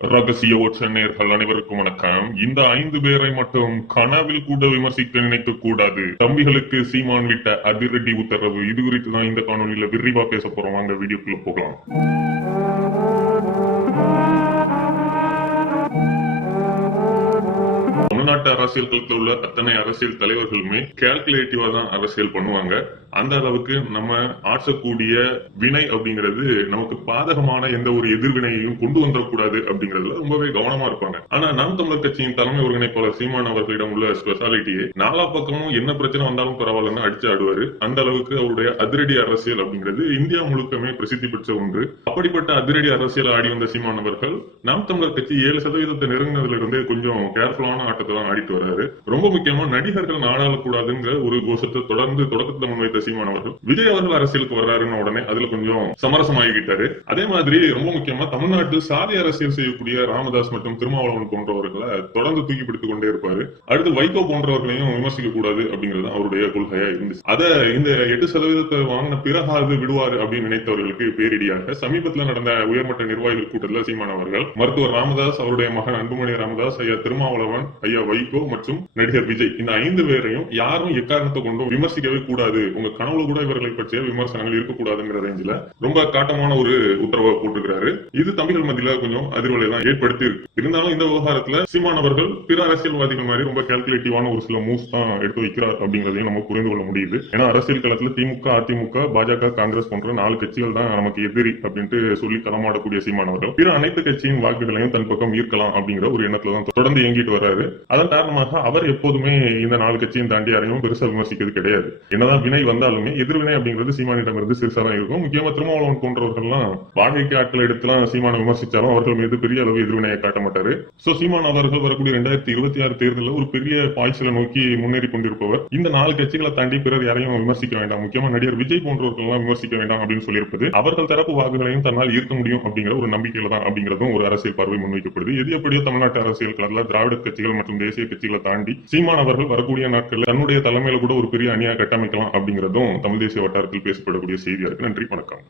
ரகசிய ஓட்ட நேர்கள் அனைவருக்கும் வணக்கம். இந்த ஐந்து பேரை மட்டும் கனவில் கூட விமர்சிக்க நினைக்க கூடாது. தம்பிகளுக்கு சீமான் விட்ட அதிரடி உத்தரவு. இது குறித்து தான் இந்த காணொலியில விரிவா பேச போறோம். வாங்க வீடியோக்குள்ள போகலாம். தமிழ்நாட்டு அரசியல் களத்தில் உள்ள அத்தனை அரசியல் தலைவர்களுமே கால்குலேட்டிவா தான் அரசியல் பண்ணுவாங்க. அந்த அளவுக்கு நம்ம ஆற்றக்கூடிய வினை அப்படிங்கிறது நமக்கு பாதகமான எந்த ஒரு எதிர்வினையையும் கொண்டு வந்துடக்கூடாது அப்படிங்கறதுல ரொம்பவே கவனமா இருப்பாங்க. ஆனா நாம் தமிழர் கட்சியின் தலைமை ஒருங்கிணைப்பாளர் சீமான் அவர்களிடம் உள்ள ஸ்பெஷாலிட்டியே நாலா பக்கமும் என்ன பிரச்சனை வந்தாலும் பரவாயில்லன்னு அடிச்சு ஆடுவாரு. அந்த அளவுக்கு அவருடைய அதிரடி அரசியல் அப்படிங்கிறது இந்தியா முழுக்கமே பிரசித்தி பெற்ற ஒன்று. அப்படிப்பட்ட அதிரடி அரசியல் ஆடி வந்த சீமான் அவர்கள் நாம் தமிழர் கட்சி ஏழு சதவீதத்தை நெருங்கினதுல இருந்தே கொஞ்சம் கேர்ஃபுல்லான ஆட்டத்தை தான் ஆடிட்டு வராரு. ரொம்ப முக்கியமா நடிகர்கள் நாடாளக்கூடாதுங்கிற ஒரு கோஷத்தை தொடர்ந்து தொடக்கத்துல முன்வைத்த சீமான் அவர்கள். விஜய் அவர்கள் அரசியலுக்கு வர்றாருன்னு உடனே அதுல கொஞ்சம் சமரசம் ஆகிக்கிட்டாரு அதே மாதிரி ரொம்ப முக்கியமா தமிழ்நாட்டில் சாதி அரசியல் செய்யக்கூடிய ராமதாஸ் மற்றும் திருமாவளவன் போன்றவர்களை தொடர்ந்து தூக்கி பிடித்துக் கொண்டே இருப்பாரு. அடுத்து வைகோ போன்றவர்களையும் விமர்சிக்க கூடாது அப்படிங்கிறது அவருடைய கொள்கையா இருந்துச்சு. அதை இந்த எட்டு சதவீதத்தை வாங்கின பிறகாவது விடுவாரு அப்படின்னு நினைத்தவர்களுக்கு பேரிடியாக சமீபத்துல நடந்த உயர்மட்ட நிர்வாகிகள் கூட்டத்தில் சீமான் அவர்கள் மருத்துவர் ராமதாஸ் அவருடைய மகன் அன்புமணி ராமதாஸ் ஐயா திருமாவளவன் ஐயா வைகோ மற்றும் நடிகர் விஜய் இந்த ஐந்து பேரையும் யாரும் எக்காரணத்தை கொண்டும் விமர்சிக்கவே கூடாது. உங்க கனவுல கூட இவர்களை பற்றிய விமர்சனங்கள் இருக்கக்கூடாதுங்கிற ரேஞ்சில ரொம்ப காட்டமான ஒரு உத்தரவை போட்டிருக்கிறாரு. இது தமிழர் மத்தியில கொஞ்சம் அதிர்வலை தான் ஏற்படுத்தி இருக்கு. இருந்தாலும் இந்த விவகாரத்துல சீமானவர்கள் பிற அரசியல்வாதிகள் மாதிரி ரொம்ப கால்குலேட்டிவான ஒரு சில மூவ்ஸ் தான் எடுத்து வைக்கிறார் அப்படிங்கறதையும் நம்ம புரிந்து கொள்ள முடியுது. ஏன்னா அரசியல் களத்துல திமுக அதிமுக பாஜக காங்கிரஸ் போன்ற நாலு கட்சிகள் தான் நமக்கு எதிரி அப்படின்ட்டு சொல்லி களமாடக்கூடிய சீமானவர்கள் பிற அனைத்து கட்சியின் வாக்குகளையும் தன் பக்கம் ஈர்க்கலாம் அப்படிங்கிற ஒரு எண்ணத்துல தான் தொடர்ந்து இயங்கிட்டு வர்றாரு. அதன் காரணமாக அவர் எப்போதுமே இந்த நாலு கட்சியும் தாண்டி யாரையும் பெருசா விமர்சிக்கிறது கிடையாது. என்னதான் வினை வந்தாலுமே எதிர்வினை அப்படிங்கிறது சீமானிடம் இருந்து சிறுசா தான் இருக்கும். முக்கியமா திருமாவளவன் போன்றவர்கள்லாம் வாடகைக்கு ஆட்கள் எடுத்துலாம் சீமானை விமர்சிச்சாலும் அவர்கள் மீது பெரிய அளவு எதிர்வினையை காட்ட மாட்டாரு. சோ சீமான் அவர்கள் வரக்கூடிய ரெண்டாயிரத்தி இருபத்தி ஆறு தேர்தலில் ஒரு பெரிய பாய்ச்சலை நோக்கி முன்னேறி கொண்டிருப்பவர். இந்த நாலு கட்சிகளை தாண்டி பிறர் யாரையும் விமர்சிக்க வேண்டாம். முக்கியமா நடிகர் விஜய் போன்றவர்கள் எல்லாம் விமர்சிக்க வேண்டாம் அப்படின்னு சொல்லியிருப்பது அவர்கள் தரப்பு வாக்குகளையும் தன்னால் ஈர்க்க முடியும் அப்படிங்கிற ஒரு நம்பிக்கையில தான் அப்படிங்கிறதும் ஒரு அரசியல் பார்வை முன்வைக்கப்படுது. எது எப்படியோ தமிழ்நாட்டு அரசியல் களத்தில் திராவிட கட்சிகள் மற்றும் தேசிய கட்சிகளை தாண்டி சீமான் அவர்கள் வரக்கூடிய நாட்களில் தன்னுடைய தலைமையில கூட ஒரு பெரிய அணியா கட்டமைக்கலாம் அப்படிங்கிறதும் தமிழ் தேசிய வட்டாரத்தில் பேசப்படக்கூடிய செய்தியா இருக்கு நன்றி வணக்கம்.